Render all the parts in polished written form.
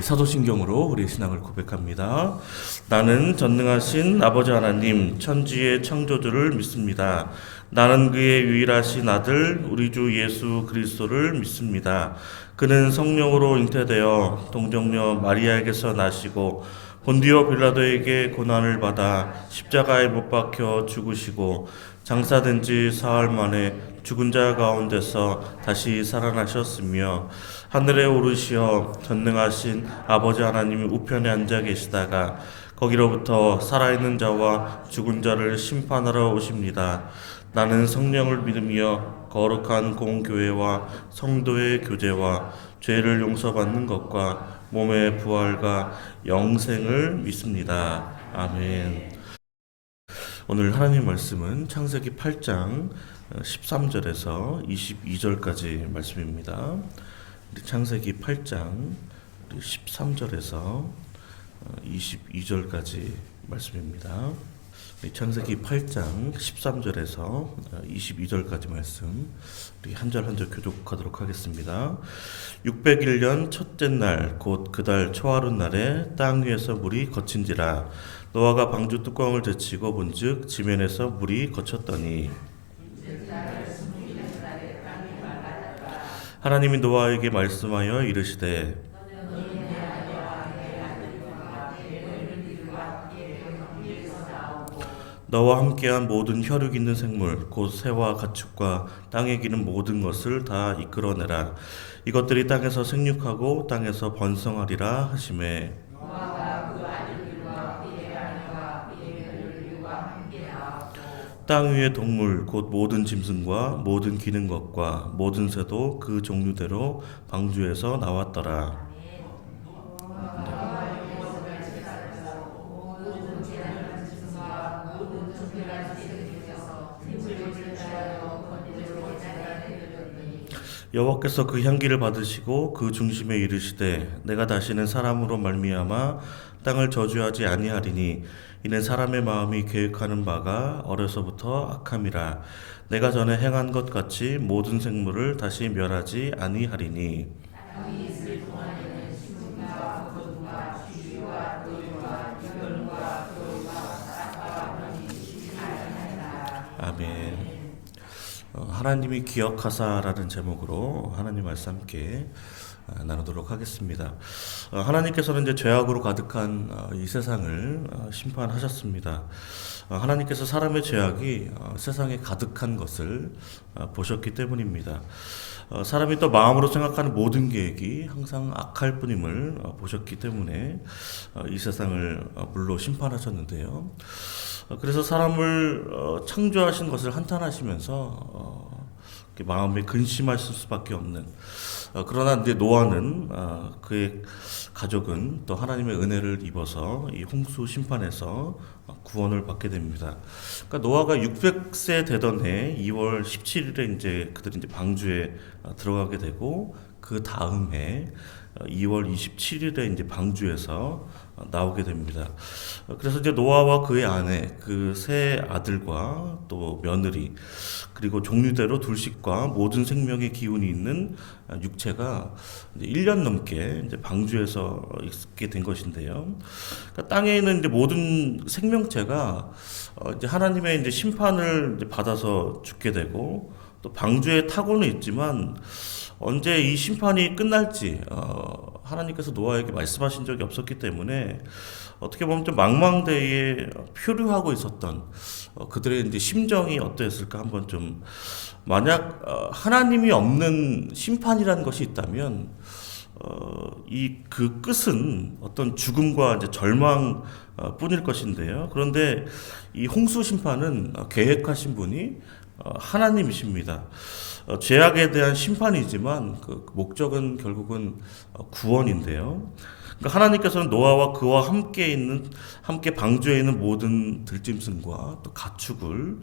사도신경으로 우리의 신앙을 고백합니다. 나는 전능하신 아버지 하나님, 천지의 창조주를 믿습니다. 나는 그의 유일하신 아들, 우리 주 예수 그리스도를 믿습니다. 그는 성령으로 잉태되어 동정녀 마리아에게서 나시고 본디오 빌라도에게 고난을 받아 십자가에 못 박혀 죽으시고 장사된 지 사흘 만에 죽은 자 가운데서 다시 살아나셨으며 하늘에 오르시어 전능하신 아버지 하나님 우편에 앉아 계시다가 거기로부터 살아있는 자와 죽은 자를 심판하러 오십니다. 나는 성령을 믿으며 거룩한 공교회와 성도의 교제와 죄를 용서받는 것과 몸의 부활과 영생을 믿습니다. 아멘. 오늘 하나님 말씀은 창세기 8장 13절에서 22절까지 말씀입니다. 창세기 8장 13절에서 22절까지 말씀입니다. 창세기 8장 13절에서 22절까지 말씀 우리 한 절 한 절 교독하도록 하겠습니다. 601년 첫째 날 곧 그 달 초하룻 날에 땅 위에서 물이 거친지라 노아가 방주 뚜껑을 제치고 본즉 지면에서 물이 거쳤더니 하나님이 노아에게 말씀하여 이르시되 너와 함께한 모든 혈육 있는 생물 곧 새와 가축과 땅에 기는 모든 것을 다 이끌어내라. 이것들이 땅에서 생육하고 땅에서 번성하리라 하시매 땅 위의 동물 곧 모든 짐승과 모든 기는 것과 모든 새도 그 종류대로 방주에서 나왔더라. 여호와께서 그 향기를 받으시고 그 중심에 이르시되 내가 다시는 사람으로 말미암아 땅을 저주하지 아니하리니 이는 사람의 마음이 계획하는 바가 어려서부터 악함이라. 내가 전에 행한 것 같이 모든 생물을 다시 멸하지 아니하리니. 아멘. 하나님이 기억하사라는 제목으로 하나님 말씀 함께 나누도록 하겠습니다. 하나님께서는 이제 죄악으로 가득한 이 세상을 심판하셨습니다. 하나님께서 사람의 죄악이 세상에 가득한 것을 보셨기 때문입니다. 사람이 또 마음으로 생각하는 모든 계획이 항상 악할 뿐임을 보셨기 때문에 이 세상을 물로 심판하셨는데요. 그래서 사람을 창조하신 것을 한탄하시면서 마음에 근심하실 수밖에 없는 그러나 이제 노아는 그의 가족은 또 하나님의 은혜를 입어서 이 홍수 심판에서 구원을 받게 됩니다. 그러니까 노아가 600세 되던 해 2월 17일에 이제 그들이 이제 방주에 들어가게 되고 그 다음 해 2월 27일에 이제 방주에서 나오게 됩니다. 그래서 이제 노아와 그의 아내, 그 세 아들과 또 며느리, 그리고 종류대로 둘씩과 모든 생명의 기운이 있는 육체가 이제 1년 넘게 이제 방주에서 있게 된 것인데요. 그러니까 땅에 있는 이제 모든 생명체가 이제 하나님의 이제 심판을 이제 받아서 죽게 되고 또 방주에 타고는 있지만 언제 이 심판이 끝날지 하나님께서 노아에게 말씀하신 적이 없었기 때문에 어떻게 보면 좀 망망대해에 표류하고 있었던 그들의 이제 심정이 어떠했을까 한번 좀 만약 하나님이 없는 심판이라는 것이 있다면 이 그 끝은 어떤 죽음과 이제 절망 뿐일 것인데요. 그런데 이 홍수 심판은 계획하신 분이 하나님이십니다. 죄악에 대한 심판이지만 그 목적은 결국은 구원인데요. 그러니까 하나님께서는 노아와 그와 함께 방주에 있는 모든 들짐승과 또 가축을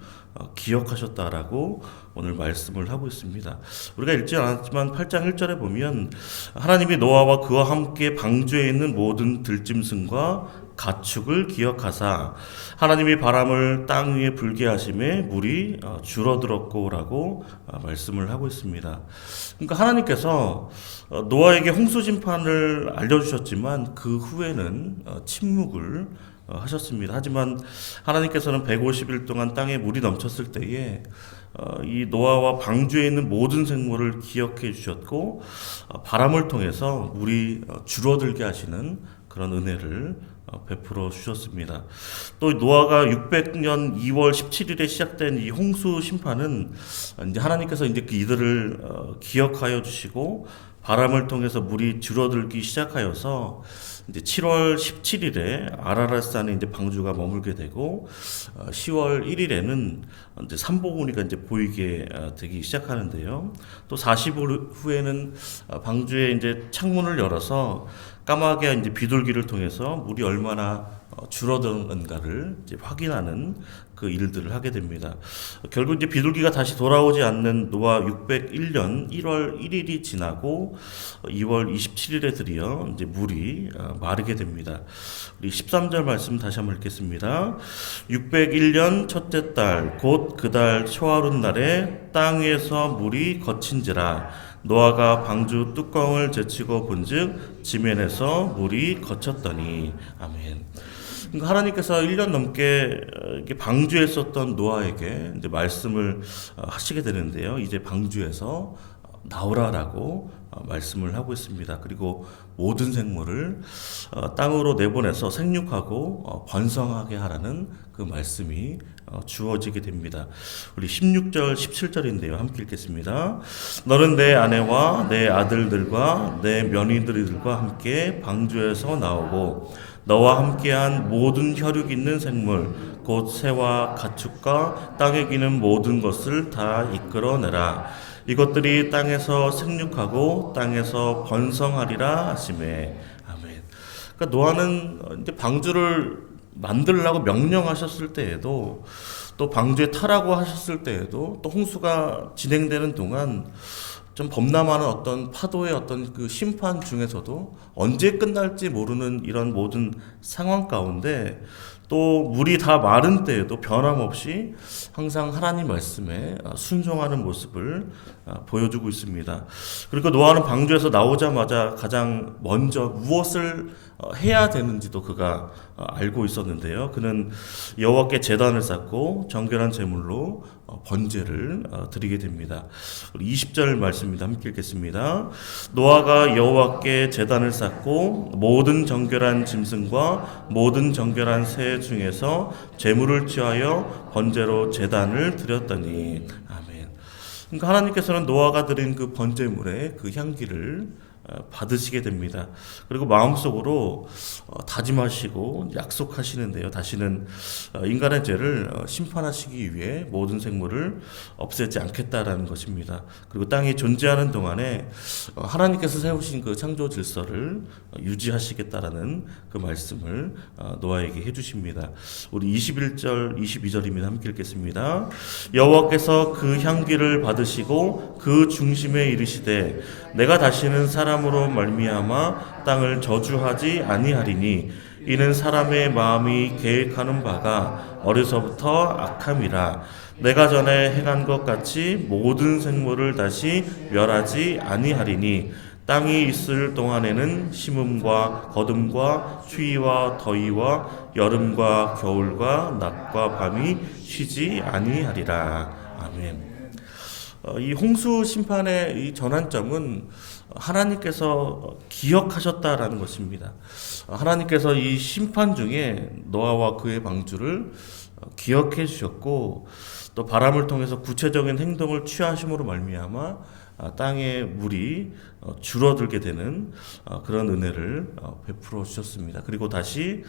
기억하셨다라고 오늘 말씀을 하고 있습니다. 우리가 읽지 않았지만 8장 1절에 보면 하나님이 노아와 그와 함께 방주에 있는 모든 들짐승과 가축을 기억하사 하나님이 바람을 땅 위에 불게 하심에 물이 줄어들었고라고 말씀을 하고 있습니다. 그러니까 하나님께서 노아에게 홍수 심판을 알려주셨지만 그 후에는 침묵을 하셨습니다. 하지만 하나님께서는 150일 동안 땅에 물이 넘쳤을 때에 이 노아와 방주에 있는 모든 생물을 기억해 주셨고 바람을 통해서 물이 줄어들게 하시는 그런 은혜를 베풀어 주셨습니다. 또 노아가 600년 2월 17일에 시작된 이 홍수 심판은 이제 하나님께서 이제 이들을 기억하여 주시고 바람을 통해서 물이 줄어들기 시작하여서 이제 7월 17일에 아라랏산에 이제 방주가 머물게 되고 10월 1일에는 이제 삼보구니가 이제 보이게 되기 시작하는데요. 또 40일 후에는 방주에 이제 창문을 열어서 까마귀가 이제 비둘기를 통해서 물이 얼마나 줄어드는가를 이제 확인하는 그 일들을 하게 됩니다. 결국 이제 비둘기가 다시 돌아오지 않는 노아 601년 1월 1일이 지나고 2월 27일에 드디어 이제 물이 마르게 됩니다. 우리 13절 말씀 다시 한번 읽겠습니다. 601년 첫째 달 곧 그 달 초하룻 날에 땅 위에서 물이 거친지라 노아가 방주 뚜껑을 제치고 본즉 지면에서 물이 거쳤더니 아멘. 그러니까 하나님께서 1년 넘게 방주에 있었던 노아에게 이제 말씀을 하시게 되는데요. 이제 방주에서 나오라라고 말씀을 하고 있습니다. 그리고 모든 생물을 땅으로 내보내서 생육하고 번성하게 하라는 그 말씀이 주어지게 됩니다. 우리 16절 17절인데요. 함께 읽겠습니다. 너는 내 아내와 내 아들들과 내 며느리들과 함께 방주에서 나오고 너와 함께한 모든 혈육 있는 생물 곧 새와 가축과 땅에 기는 모든 것을 다 이끌어내라. 이것들이 땅에서 생육하고 땅에서 번성하리라 하시매. 아멘. 그러니까 노아는 이제 방주를 만들라고 명령하셨을 때에도 또 방주에 타라고 하셨을 때에도 또 홍수가 진행되는 동안 좀 범람하는 어떤 파도의 어떤 그 심판 중에서도 언제 끝날지 모르는 이런 모든 상황 가운데 또 물이 다 마른 때에도 변함없이 항상 하나님 말씀에 순종하는 모습을 보여주고 있습니다. 그리고 노아는 방주에서 나오자마자 가장 먼저 무엇을 해야 되는지도 그가 알고 있었는데요. 그는 여호와께 제단을 쌓고 정결한 제물로 번제를 드리게 됩니다. 우리 20절 말씀입니다. 함께 읽겠습니다. 노아가 여호와께 제단을 쌓고 모든 정결한 짐승과 모든 정결한 새 중에서 제물을 취하여 번제로 제단을 드렸더니 아멘. 그러니까 하나님께서는 노아가 드린 그 번제물의 그 향기를 받으시게 됩니다. 그리고 마음속으로 다짐하시고 약속하시는데요. 다시는 인간의 죄를 심판하시기 위해 모든 생물을 없애지 않겠다라는 것입니다. 그리고 땅이 존재하는 동안에 하나님께서 세우신 그 창조 질서를 유지하시겠다라는 그 말씀을 노아에게 해주십니다. 우리 21절, 22절입니다. 함께 읽겠습니다. 여호와께서 그 향기를 받으시고 그 중심에 이르시되 내가 다시는 사람으로 말미암아 땅을 저주하지 아니하리니 이는 사람의 마음이 계획하는 바가 어려서부터 악함이라 내가 전에 행한 것 같이 모든 생물을 다시 멸하지 아니하리니 땅이 있을 동안에는 심음과 거둠과 추위와 더위와 여름과 겨울과 낮과 밤이 쉬지 아니하리라. 아멘. 이 홍수 심판의 이 전환점은 하나님께서 기억하셨다라는 것입니다. 하나님께서 이 심판 중에 노아와 그의 방주를 기억해 주셨고 또 바람을 통해서 구체적인 행동을 취하심으로 말미암아 땅의 물이 줄어들게 되는 그런 은혜를 베풀어 주셨습니다. 그리고 다시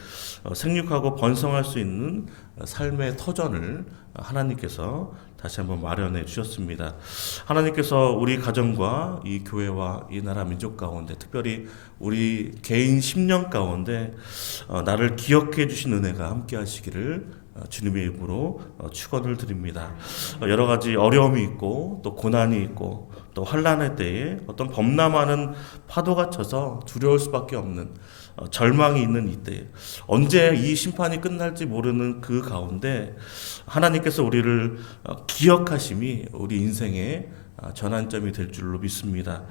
생육하고 번성할 수 있는 삶의 터전을 하나님께서 다시 한번 마련해 주셨습니다. 하나님께서 우리 가정과 이 교회와 이 나라 민족 가운데 특별히 우리 개인 심령 가운데 나를 기억해 주신 은혜가 함께 하시기를 주님의 이름으로 축원을 드립니다. 여러 가지 어려움이 있고 또 고난이 있고 또 환난의 때에 어떤 범람하는 파도가 쳐서 두려울 수밖에 없는 절망이 있는 이때, 언제 이 심판이 끝날지 모르는 그 가운데 하나님께서 우리를 기억하심이 우리 인생의 전환점이 될 줄로 믿습니다.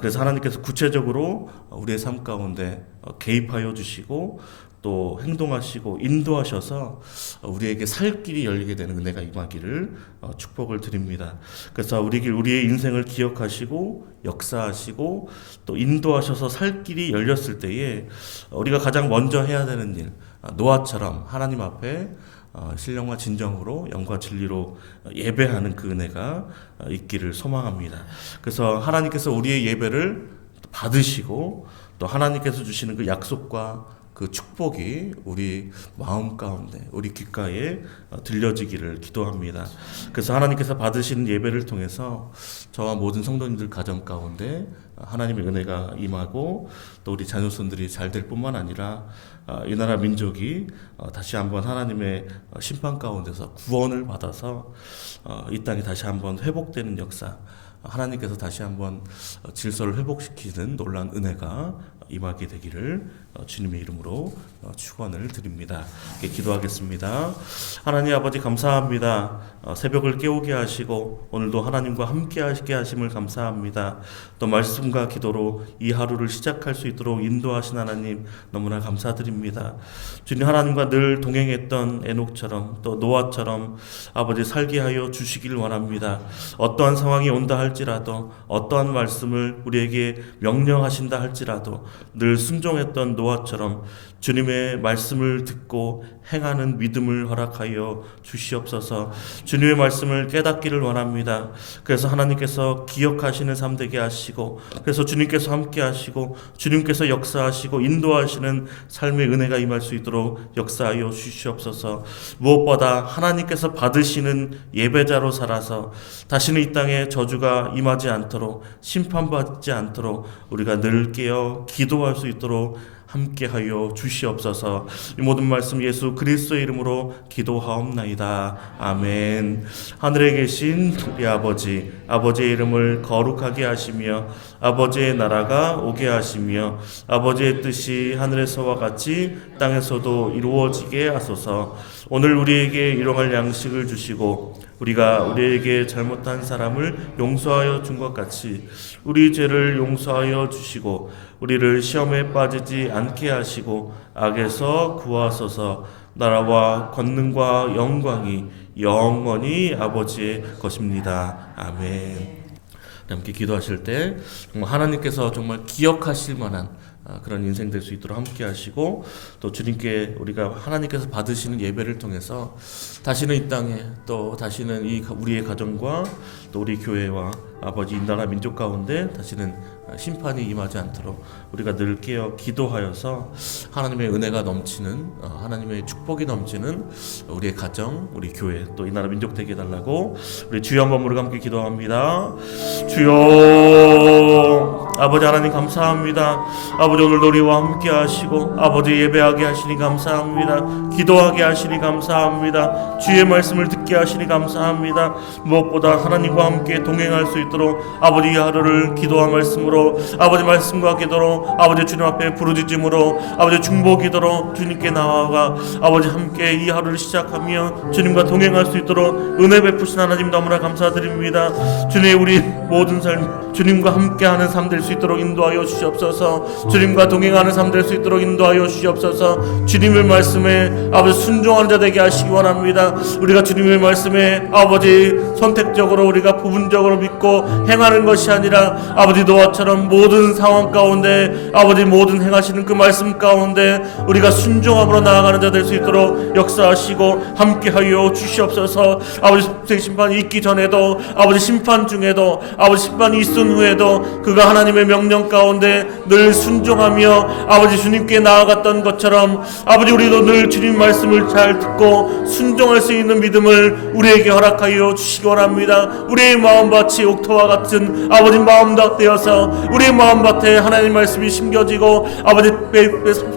그래서 하나님께서 구체적으로 우리의 삶 가운데 개입하여 주시고 또 행동하시고 인도하셔서 우리에게 살 길이 열리게 되는 은혜가 임하기를 축복을 드립니다. 그래서 우리의 인생을 기억하시고 역사하시고 또 인도하셔서 살 길이 열렸을 때에 우리가 가장 먼저 해야 되는 일, 노아처럼 하나님 앞에 신령과 진정으로 영과 진리로 예배하는 그 은혜가 있기를 소망합니다. 그래서 하나님께서 우리의 예배를 받으시고 또 하나님께서 주시는 그 약속과 그 축복이 우리 마음 가운데, 우리 귓가에 들려지기를 기도합니다. 그래서 하나님께서 받으시는 예배를 통해서 저와 모든 성도님들 가정 가운데 하나님의 은혜가 임하고 또 우리 자녀손들이 잘 될 뿐만 아니라 이 나라 민족이 다시 한번 하나님의 심판 가운데서 구원을 받아서 이 땅이 다시 한번 회복되는 역사, 하나님께서 다시 한번 질서를 회복시키는 놀라운 은혜가 임하게 되기를 주님의 이름으로 축원을 드립니다. 기도하겠습니다. 하나님 아버지 감사합니다. 새벽을 깨우게 하시고 오늘도 하나님과 함께 하시게 하심을 감사합니다. 또 말씀과 기도로 이 하루를 시작할 수 있도록 인도하신 하나님 너무나 감사드립니다. 주님, 하나님과 늘 동행했던 에녹처럼 또 노아처럼 아버지 살게 하여 주시길 원합니다. 어떠한 상황이 온다 할지라도, 어떠한 말씀을 우리에게 명령하신다 할지라도 늘 순종했던 노아처럼 주님의 말씀을 듣고 행하는 믿음을 허락하여 주시옵소서. 주님의 말씀을 깨닫기를 원합니다. 그래서 하나님께서 기억하시는 삶 되게 하시고, 그래서 주님께서 함께 하시고 주님께서 역사하시고 인도하시는 삶의 은혜가 임할 수 있도록 역사하여 주시옵소서. 무엇보다 하나님께서 받으시는 예배자로 살아서 다시는 이 땅에 저주가 임하지 않도록, 심판받지 않도록 우리가 늘 깨어 기도할 수 있도록 함께하여 주시옵소서. 이 모든 말씀 예수 그리스도의 이름으로 기도하옵나이다. 아멘. 하늘에 계신 우리 아버지, 아버지의 이름을 거룩하게 하시며 아버지의 나라가 오게 하시며 아버지의 뜻이 하늘에서와 같이 땅에서도 이루어지게 하소서. 오늘 우리에게 일용할 양식을 주시고 우리가 우리에게 잘못한 사람을 용서하여 준 것 같이 우리 죄를 용서하여 주시고 우리를 시험에 빠지지 않게 하시고 악에서 구하소서. 나라와 권능과 영광이 영원히 아버지의 것입니다. 아멘. 함께 기도하실 때 정말 하나님께서 정말 기억하실 만한 그런 인생 될 수 있도록 함께 하시고 또 주님께 우리가 하나님께서 받으시는 예배를 통해서 다시는 이 땅에 또 다시는 우리의 가정과 또 우리 교회와 아버지 이 나라 민족 가운데 다시는 심판이 임하지 않도록 우리가 늘 깨어 기도하여서 하나님의 은혜가 넘치는 하나님의 축복이 넘치는 우리의 가정, 우리 교회 또 이 나라 민족 되게 해달라고 우리 주여 한번 우리가 함께 기도합니다. 주여 아버지 하나님 감사합니다. 아버지 오늘도 우리와 함께 하시고 아버지 예배하게 하시니 감사합니다. 기도하게 하시니 감사합니다. 주의 말씀을 듣게 하시니 감사합니다. 무엇보다 하나님과 함께 동행할 수 있도록 아버지 이 하루를 기도와 말씀으로 아버지 말씀과 기도로 아버지 주님 앞에 부르짖음으로 아버지 중보 기도로 주님께 나아가 아버지 함께 이 하루를 시작하며 주님과 동행할 수 있도록 은혜 베푸신 하나님 너무나 감사드립니다. 주님 우리 모든 삶 주님과 함께하는 삶 될 수 있도록 인도하여 주시옵소서. 주님과 동행하는 삶 될 수 있도록 인도하여 주시옵소서. 주님의 말씀에 아버지 순종하는 자 되게 하시기 원합니다. 우리가 주님의 말씀에 아버지 선택적으로 우리가 부분적으로 믿고 행하는 것이 아니라 아버지 노아처럼 모든 상황 가운데 아버지 모든 행하시는 그 말씀 가운데 우리가 순종함으로 나아가는 자 될 수 있도록 역사하시고 함께하여 주시옵소서. 아버지 심판이 있기 전에도 아버지 심판 중에도 아버지 심판이 있은 후에도 그가 하나님의 하나님의 명령 가운데 늘 순종하며 아버지 주님께 나아갔던 것처럼 아버지 우리도 늘 주님 말씀을 잘 듣고 순종할 수 있는 믿음을 우리에게 허락하여 주시기 원합니다. 우리의 마음밭이 옥토와 같은 아버지 마음밭 되어서 우리의 마음밭에 하나님 말씀이 심겨지고 아버지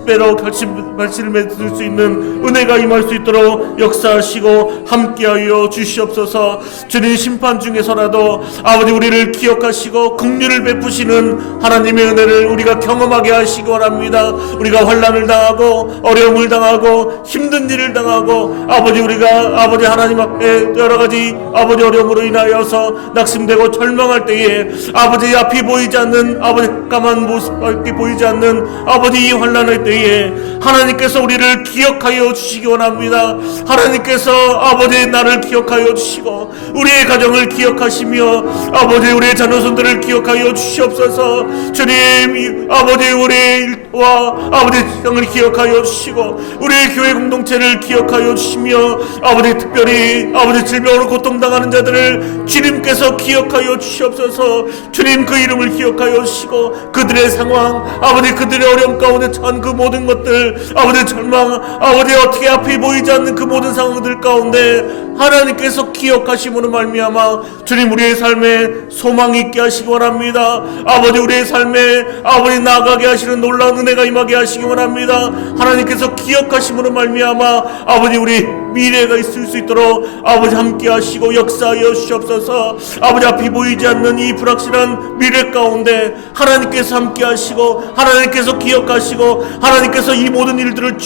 배로 결실을 맺을 수 있는 은혜가 임할 수 있도록 역사하시고 함께하여 주시옵소서. 주님 심판 중에서라도 아버지 우리를 기억하시고 긍휼을 베푸시는 하나님의 은혜를 우리가 경험하게 하시기 원합니다. 우리가 환난을 당하고 어려움을 당하고 힘든 일을 당하고 아버지 우리가 아버지 하나님 앞에 여러가지 아버지 어려움으로 인하여서 낙심되고 절망할 때에 아버지 앞이 보이지 않는 아버지 까만 모습밖에 보이지 않는 아버지 이 환난의 때에 하나님께서 우리를 기억하여 주시기 원합니다. 하나님께서 아버지 나를 기억하여 주시고 우리의 가정을 기억하시며 아버지 우리의 자녀손들을 기억하여 주시옵소서. 주님 아버지 우리의 일터와 아버지 지상을 기억하여 주시고 우리의 교회 공동체를 기억하여 주시며 아버지 특별히 아버지 질병으로 고통당하는 자들을 주님께서 기억하여 주시옵소서. 주님 그 이름을 기억하여 주시고 그들의 상황 아버지 그들의 어려움 가운데 처한 그 모든 것들 아버지 절망 아버지 어떻게 앞이 보이지 않는 그 모든 상황들 가운데 하나님께서 기억하심으로 말미암아 주님 우리의 삶에 소망이 있게 하시기 원합니다. 아버지 우리의 삶에 아버지 나아가게 하시는 놀라운 은혜가 임하게 하시기 원합니다. 하나님께서 기억하심으로 말미암아 아버지 우리 미래가 있을 수 있도록 아버지 함께 하시고 역사하여 주시옵소서. 아버지 앞이 보이지 않는 이 불확실한 미래 가운데 하나님께서 함께 하시고 하나님께서 기억하시고 하나님께서 이 모든 일들을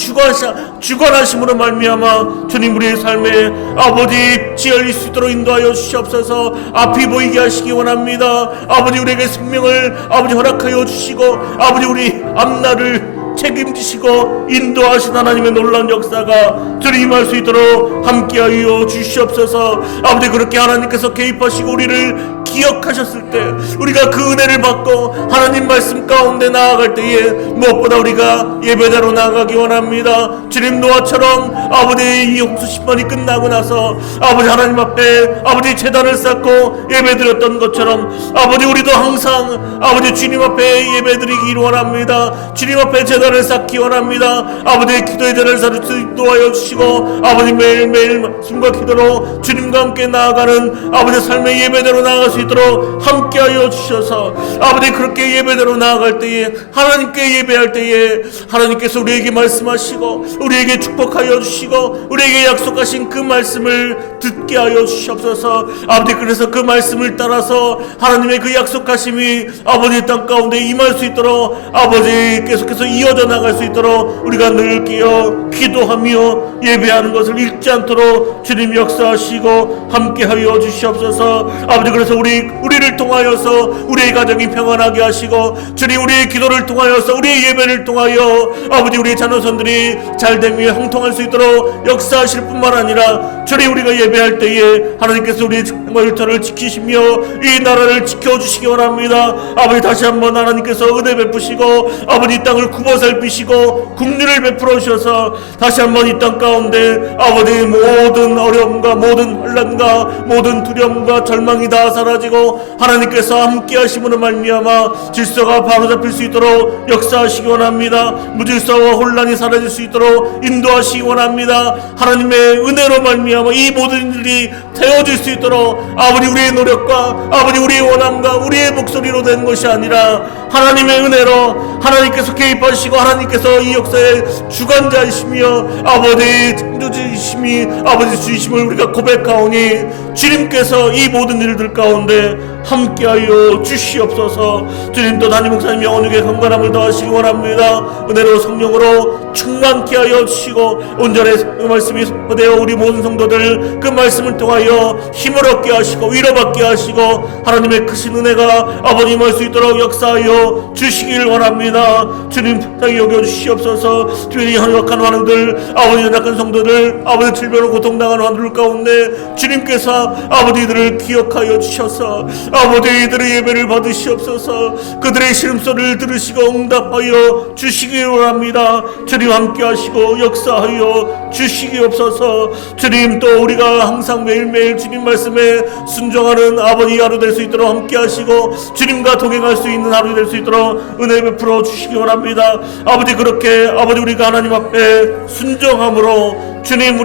주관하심으로 말미암아 주님 우리의 삶에 아버지 지혈일 수 있도록 인도하여 주시옵소서. 앞이 보이게 하시기 원합니다. 아버지 우리에게 생명을 아버지 허락하여 주시고 아버지 우리 앞날을 책임지시고 인도하신 하나님의 놀라운 역사가 주님 임할 수 있도록 함께하여 주시옵소서. 아버지 그렇게 하나님께서 개입하시고 우리를 기억하셨을 때 우리가 그 은혜를 받고 하나님 말씀 가운데 나아갈 때에 무엇보다 우리가 예배대로 나아가기 원합니다. 주님 노아처럼 아버지 이 홍수 심판이 끝나고 나서 아버지 하나님 앞에 아버지 제단을 쌓고 예배드렸던 것처럼 아버지 우리도 항상 아버지 주님 앞에 예배드리기 원합니다. 주님 앞에 제단을 쌓기 원합니다. 아버지 기도의 제단을 쌓을 수 있도록 하여 주시고 아버지 매일매일 말씀과 기도로 주님과 함께 나아가는 아버지 삶의 예배대로 나아갈 수 있도록 함께하여 주셔서 아버지 그렇게 예배대로 나아갈 때에 하나님께 예배할 때에 하나님께서 우리에게 말씀하시고 우리에게 축복하여 주시고 우리에게 약속하신 그 말씀을 듣게 하여 주시옵소서. 아버지 그래서 그 말씀을 따라서 하나님의 그 약속하심이 아버지 땅 가운데 임할 수 있도록 아버지 계속해서 이어져 나갈 수 있도록 우리가 늘 깨어 기도하며 예배하는 것을 잊지 않도록 주님 역사하시고 함께하여 주시옵소서. 아버지 그래서 우리를 통하여서 우리의 가정이 평안하게 하시고 주님 우리의 기도를 통하여서 우리의 예배를 통하여 아버지 우리의 자녀손들이 잘되며 형통할 수 있도록 역사하실 뿐만 아니라 주님 우리가 예배할 때에 하나님께서 우리의 일터를 지키시며 이 나라를 지켜주시기 원합니다. 아버지 다시 한번 하나님께서 은혜 베푸시고 아버지 이 땅을 굽어 살피시고 긍휼을 베풀어 주셔서 다시 한번 이 땅 가운데 아버지 모든 어려움과 모든 환난과 모든 두려움과 절망이 다 사라지고 하나님께서 함께 하심으로 말미암아 질서가 바로잡힐 수 있도록 역사하시기 원합니다. 무질서와 혼란이 사라질 수 있도록 인도하시기 원합니다. 하나님의 은혜로 말미암아 이 모든 일이 되어질 수 있도록 아버지 우리의 노력과 아버지 우리의 원함과 우리의 목소리로 된 것이 아니라 하나님의 은혜로 하나님께서 개입하시고 하나님께서 이 역사의 주관자이시며 아버지 창조주이심이 아버지 주이심을 우리가 고백하오니 주님께서 이 모든 일들 가운데 함께하여 주시옵소서. 주님도 담임 목사님 영혼에게 건강함을 더하시기 원합니다. 은혜로 성령으로 충만케 하여 주시고 온전히 그 말씀이 선포되어 우리 모든 성도들 그 말씀을 통하여 힘을 얻게 하시고 위로받게 하시고 하나님의 크신 은혜가 아버님 할 수 있도록 역사하여 주시길 원합니다. 주님 부탁히 여겨주시옵소서. 주님이 연약한 환우들 아버지 연약한 성도들 아버지 질병으로 고통당하는 환우들 가운데 주님께서 아버지들을 기억하여 주셔서 아버지 이들의 예배를 받으시옵소서. 그들의 신음소리를 들으시고 응답하여 주시기 원합니다. 주님 함께 하시고 역사하여 주시기옵소서. 주님 또 우리가 항상 매일매일 주님 말씀에 순종하는 아버지 하루 될 수 있도록 함께 하시고 주님과 동행할 수 있는 하루 될 수 있도록 은혜 베풀어 주시기 원합니다. 아버지 그렇게 아버지 우리가 하나님 앞에 순종함으로 주님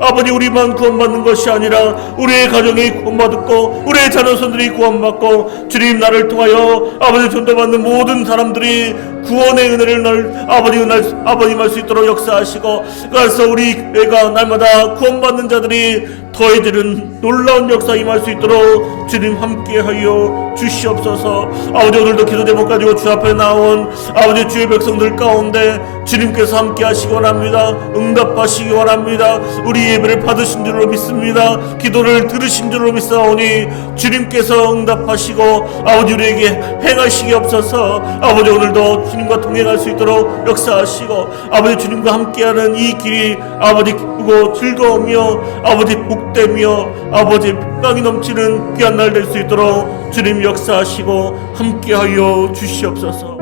아버지 우리만 구원받는 것이 아니라 우리의 가정이 구원받고 우리의 자녀손들이 구원받고 주님 나를 통하여 아버지 전도받는 모든 사람들이 구원의 은혜를 아버님 할 수 있도록 역사하시고 그래서 우리 교회가 날마다 구원받는 자들이 더해지는 놀라운 역사 임할 수 있도록 주님 함께하여 주시옵소서. 아버지 오늘도 기도 제목 가지고 주 앞에 나온 아버지 주의 백성들 가운데 주님께서 함께하시기 원합니다. 응답하시기 원합니다. 우리 예배를 받으신 줄로 믿습니다. 기도를 들으신 줄로 믿사오니 주님께서 응답하시고 아버지 우리에게 행하시기옵소서. 아버지 오늘도 주님과 동행할 수 있도록 역사하시고 아버지 주님과 함께하는 이 길이 아버지 기쁘고 즐거우며 아버지 복되며 아버지 평강이 넘치는 귀한 날 될 수 있도록 주님 역사하시고 함께하여 주시옵소서.